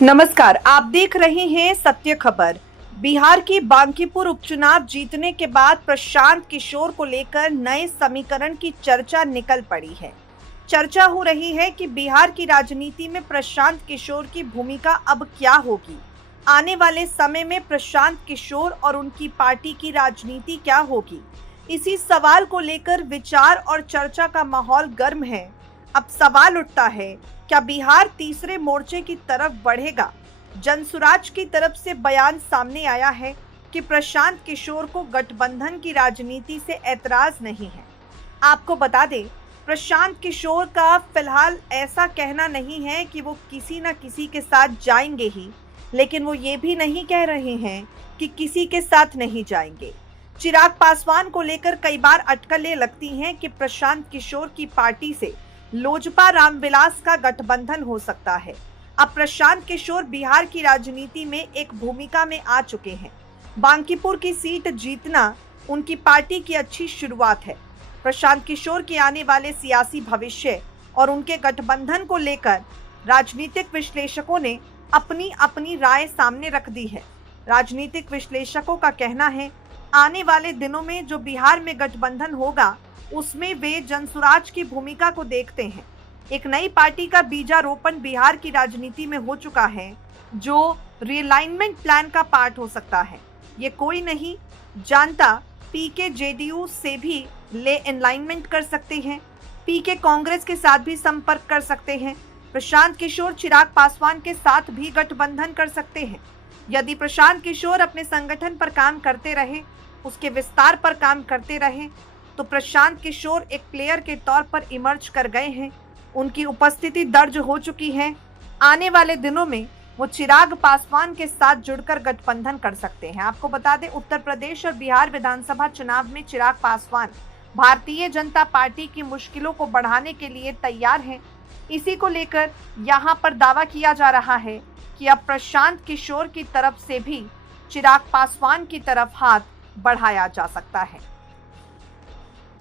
नमस्कार, आप देख रहे हैं सत्य खबर। बिहार की बांकीपुर उपचुनाव जीतने के बाद प्रशांत किशोर को लेकर नए समीकरण की चर्चा निकल पड़ी है। चर्चा हो रही है कि बिहार की राजनीति में प्रशांत किशोर की भूमिका अब क्या होगी। आने वाले समय में प्रशांत किशोर और उनकी पार्टी की राजनीति क्या होगी, इसी सवाल को लेकर विचार और चर्चा का माहौल गर्म है। अब सवाल उठता है, क्या बिहार तीसरे मोर्चे की तरफ बढ़ेगा? जनसुराज की तरफ से बयान सामने आया है कि प्रशांत किशोर को गठबंधन की राजनीति से ऐतराज नहीं है। आपको बता दें, प्रशांत किशोर का फिलहाल ऐसा कहना नहीं है कि वो किसी न किसी के साथ जाएंगे ही, लेकिन वो ये भी नहीं कह रहे हैं कि किसी के साथ नहीं जाएंगे। चिराग पासवान को लेकर कई बार अटकलें लगती हैं कि प्रशांत किशोर की पार्टी से लोजपा रामविलास का गठबंधन हो सकता है। अब प्रशांत किशोर बिहार की राजनीति में एक भूमिका में आ चुके हैं। बांकीपुर की सीट जीतना उनकी पार्टी की अच्छी शुरुआत है। प्रशांत किशोर के आने वाले सियासी भविष्य और उनके गठबंधन को लेकर राजनीतिक विश्लेषकों ने अपनी अपनी राय सामने रख दी है। राजनीतिक विश्लेषकों का कहना है, आने वाले दिनों में जो बिहार में गठबंधन होगा उसमें वे जनसुराज की भूमिका को देखते हैं। एक नई पार्टी का बीजारोपण बिहार की राजनीति में हो चुका है, जो रिअलाइनमेंट प्लान का पार्ट हो सकता है। ये कोई नहीं जानता, पीके जेडीयू से भी ले अलाइनमेंट कर सकते हैं, पीके कांग्रेस के साथ भी संपर्क कर सकते हैं, प्रशांत किशोर चिराग पासवान के साथ भी गठबंधन कर सकते हैं। यदि प्रशांत किशोर अपने संगठन पर काम करते रहे, उसके विस्तार पर काम करते रहे, तो प्रशांत किशोर एक प्लेयर के तौर पर इमर्ज कर गए हैं। उनकी उपस्थिति दर्ज हो चुकी है। आने वाले दिनों में वो चिराग पासवान के साथ जुड़कर गठबंधन कर सकते हैं। आपको बता दें, उत्तर प्रदेश और बिहार विधानसभा चुनाव में चिराग पासवान भारतीय जनता पार्टी की मुश्किलों को बढ़ाने के लिए तैयार हैं। इसी को लेकर यहाँ पर दावा किया जा रहा है कि अब प्रशांत किशोर की तरफ से भी चिराग पासवान की तरफ हाथ बढ़ाया जा सकता है।